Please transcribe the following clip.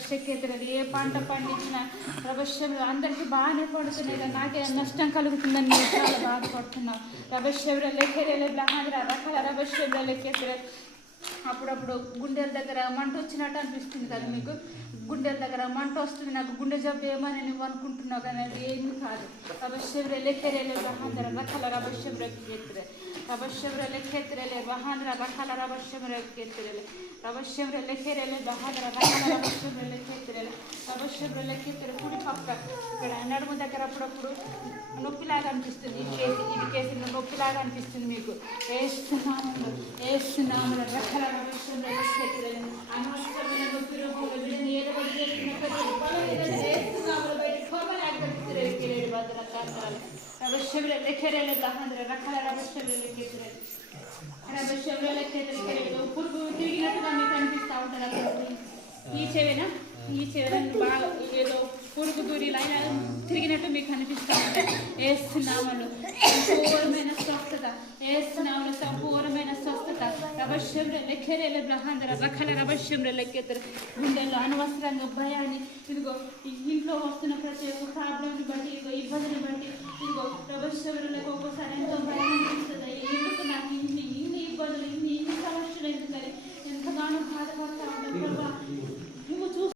రభశక్యతలు ఏ పంట పండించినా రభశబ్ర అందరికీ బాగానే పడుతున్నాయి కదా, నాకే నష్టం కలుగుతుందని నేను చాలా బాధపడుతున్నాను. రభశబ్ర లెక్కరేలే బ్రహాంధ్ర రకాల రభశబ్ర లెక్కెత్తరే. అప్పుడప్పుడు గుండెల దగ్గర మంట వచ్చినట్టు అనిపిస్తుంది కదా మీకు, గుండెల దగ్గర మంట వస్తుంది, నాకు గుండె జబ్బు ఏమని నువ్వు అనుకుంటున్నావు కానీ అది ఏమీ కాదు. రభశబ్ర లెక్కరేలే బ్రహాంధ్ర రకాల రభశబ్ర ఎత్తురే. రభశబ్ర లెక్కెత్తరేలే బ్రహాంధ్ర రకాల రభశబ్ర ఎత్తురేలే. రభశబ్ర లెక్కరేలే బ్రహాంధ్ర రకాల రభశబ్ర లెక్కెత్తరేలే. రభశబ్ర లెక్కెత్తరే. కుడి పక్క ఇక్కడ నడుము దగ్గర అప్పుడప్పుడు నొప్పిలాగా అనిపిస్తుంది, ఇది కేసి నొప్పిలాగా అనిపిస్తుంది మీకు. వేస్తున్నాము రకాల రభశబ్ర లెక్కెత్తరేలే. అనవసరమైన నొప్పి రూపంలో ఏదో రభశబ్ర లెక్కరేలే బ్రహాంధ్ర రకాల రభశబ్ర లెక్కెత్తరేలే. రభశబ్ర లెక్కెత్తరేలే. పురుగు తిరిగినట్టుగా మీకు అనిపిస్తూ ఉంటుంది అప్పుడు. ఈ చెవిన బాగా ఏదో పురుగు దూరిలైనా తిరిగినట్టు మీకు అనిపిస్తూ ఉంటుంది. వేస్తున్నామలు సంపూర్ణమైన స్వస్థత, వేస్తున్నామలు సంపూర్ణమైన స్వస్థత. రభశబ్ర లెక్కరేలే బ్రహాంధ్ర రకాల రభశబ్ర లెక్కెత్తరే. గుండెల్లో అనవసరంగా భయాన్ని, ఇదిగో ఇంట్లో వస్తున్న ప్రతి ఒక్క ప్రాబ్లంని బట్టి, ఇదిగో ఇబ్బందిని బట్టి, ఇదిగో రభశబ్రలకు ఒక్కోసారి ఎంతో